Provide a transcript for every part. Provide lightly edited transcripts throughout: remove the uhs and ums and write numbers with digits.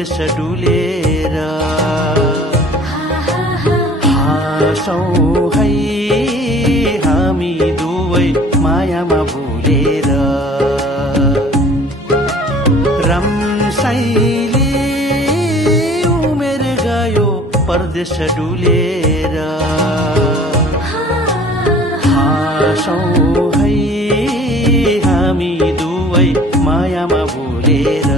परदेश डुलेर हाँसौँ है हामी दुवै मायामा भुलेर रम्साइले उमेर गयो परदेश डुलेर हाँसौँ है हामी दुवै मायामा भुलेर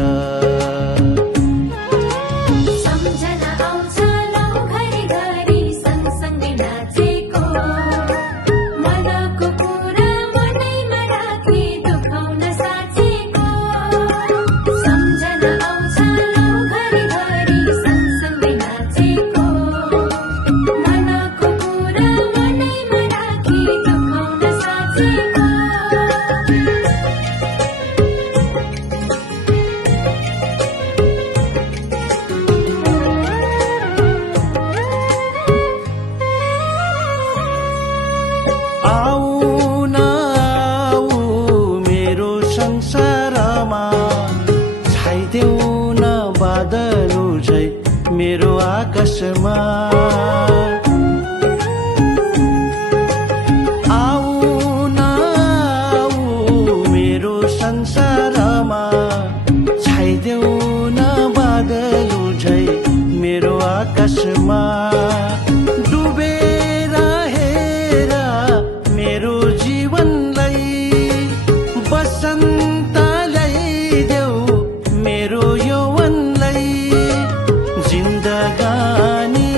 मेरो आकाशमा आऊ न आऊ मेरो संसारमा छाइदेऊ न बादल झै मेरो आकाशमा डुबेर हेर मेरो जीवनलाई बसन्त ल्याइदेऊ मेरो यौवनलाई जिन्दगानी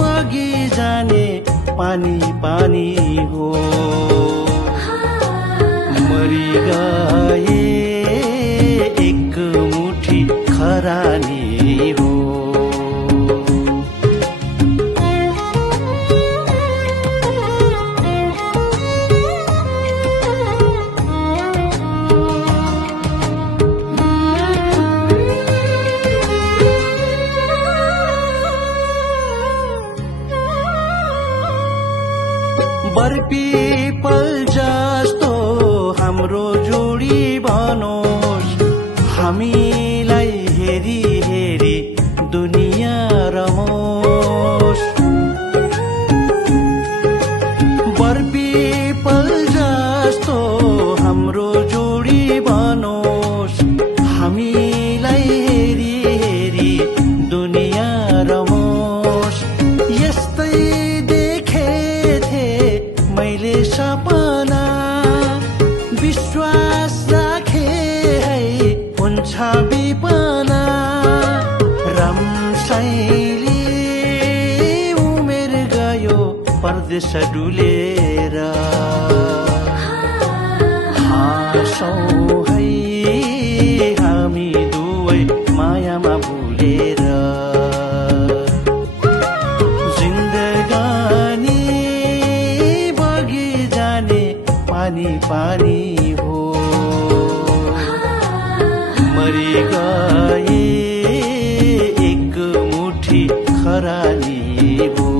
बगी जाने पानी पानी हो मरी गए एक मुठी खरानी हो बरपीपल जस्तो हाम्रो जोडी बनोस् हामीलाई हेरी हेरी दुनिया रमोस् बरपीपल जस्तो हाम्रो जोडी बनोस् हामीलाई हेरी हेरी दुनिया रमोस् यस्तै मैले सपना विश्वास राखे है हुन्छ विपना रम्साइले उमेर गयो परदेश डुलेर हाँसौँ है हामी दुवै मायामा भुलेर पानी पानी हो मरी गए एक मुठी खरानी हो